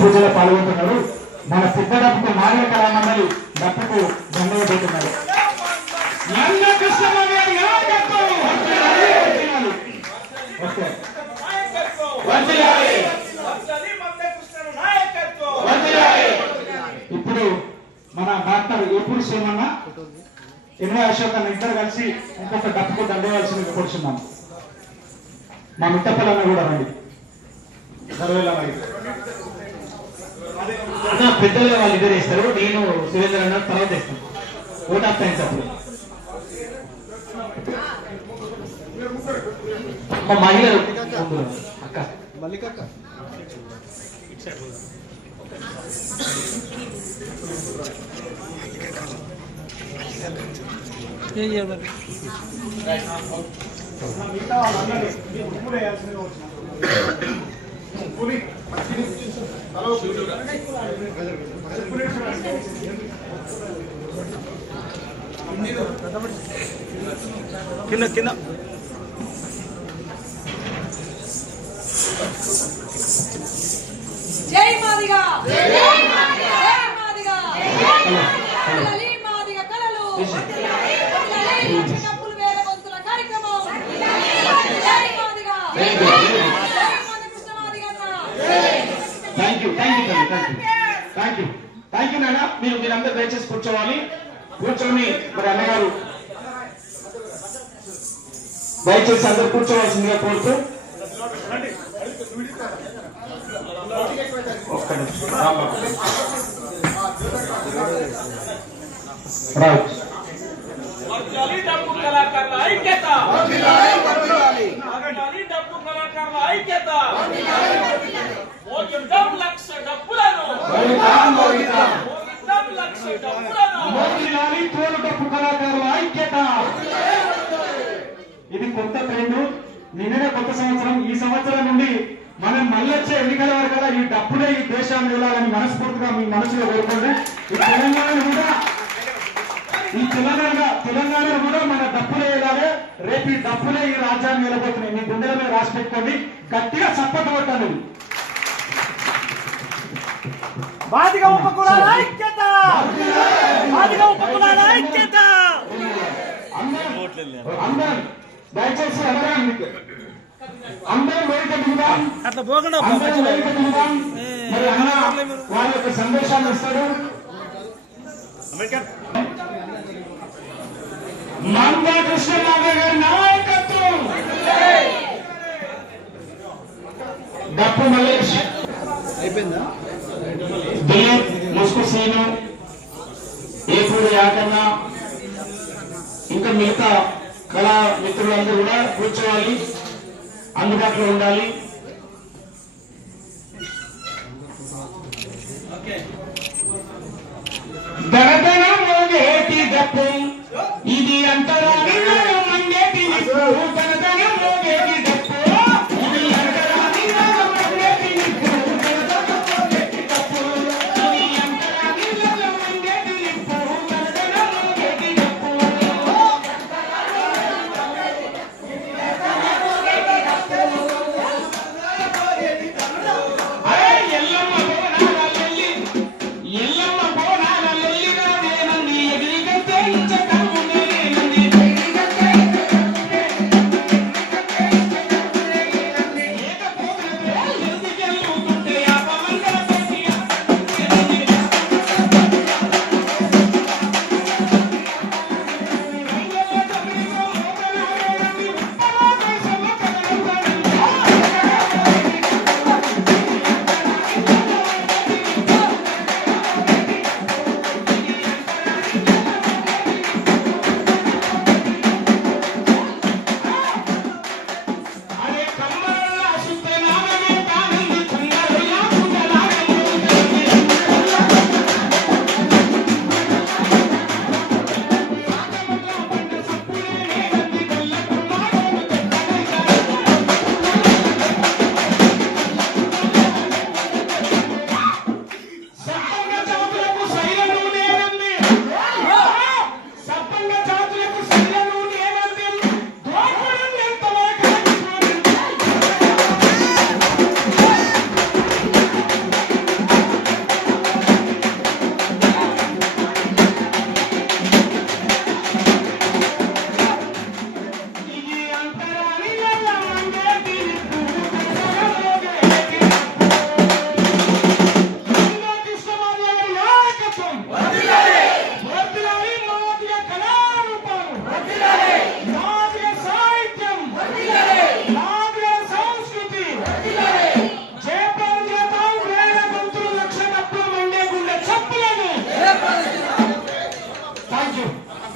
పూజలో పాల్గొంటున్నారు. మన సిద్ధడప్పుకు నాగరిక రామన్నది డప్పుకు! ఓకే. ఇప్పుడు మన డాక్టర్ ఏపూరి సోమన్న ఎన్నో అశోక్ అన్న ఇద్దరు కలిసి ఇంకొక డప్పుకు దండవలసింది కూర్చున్నాం మా మిట్టపల్లన్న కూడా రండి. సర్వేల మరి అన్న పెద్దలుగా వాళ్ళు ఇద్దరు ఇస్తారు నేను సురేంద్ర అన్న తర్వాత ఇస్తాను ఓట్ ఆఫ్ థ్యాంక్స్ అప్పుడు. మా మహిళలు. అక్క. మల్లికక్క మిగతా వాళ్ళందరూ పులి. హలో. కింద కింద. జై మాదిగా. జై మాదిగా. కలలి మాదిగా కలలు. కలలి డబ్బులు వేల వంతుల కార్యక్రమం. జై మాదిగా. జై Madiga Krishna Madiga thank you thank you thank you thank you thank you నాన్న మీరు మీరందరూ దయచేసి కూర్చోవాలి. కూర్చొని మరి అన్నగారు దయచేసి అందరు కూర్చోవలసిందిగా కోరుతూ. రైట్ డబ్బు కళాకారుల ఐక్యత. డబ్బు కళాకారుల. ఐక్యత. లక్ష డబ్బులను. మోగిలాలి తోలుటప్పు కళాకారుల ఐక్యత. ఇది కొత్త ట్రెండ్. నిన్ననే కొత్త సంవత్సరం. ఈ సంవత్సరం నుండి మనం మళ్ళీ వచ్చే ఎన్నికల వరకు ఈ డప్పులే ఈ దేశాన్ని వెళ్ళాలని మనస్ఫూర్తిగా మీ మనసులో కోరుకోండి ఈ తెలంగాణను కూడా ఈ తెలంగాణ తెలంగాణ కూడా మన డప్పులే వెళ్ళాలి. రేపు ఈ డప్పులే ఈ రాజ్యాన్ని వెళ్ళబోతున్నాయి. మీ గుండెల మీద రాసి పెట్టుకోండి. గట్టిగా చప్పట్లు కొట్టాలి మాదిగ ఉపకులాల ఐక్యత! మాదిగ ఉపకులాల ఐక్యత! దయచేసి అట్లా పోకుండా వారి యొక్క సందేశాన్ని ఇస్తాడు మందా కృష్ణమాధ గారి నాయకత్వం! డప్పు మల్లేష్. దిలీప్ ముసుకు సీను ఏపూడి యాకన్న ఇంకా మిగతా కళా మిత్రులందరూ కూడా కూర్చోవాలి అందుబాటులో ఉండాలి.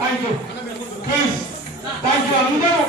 Thank you please thank you అందరూ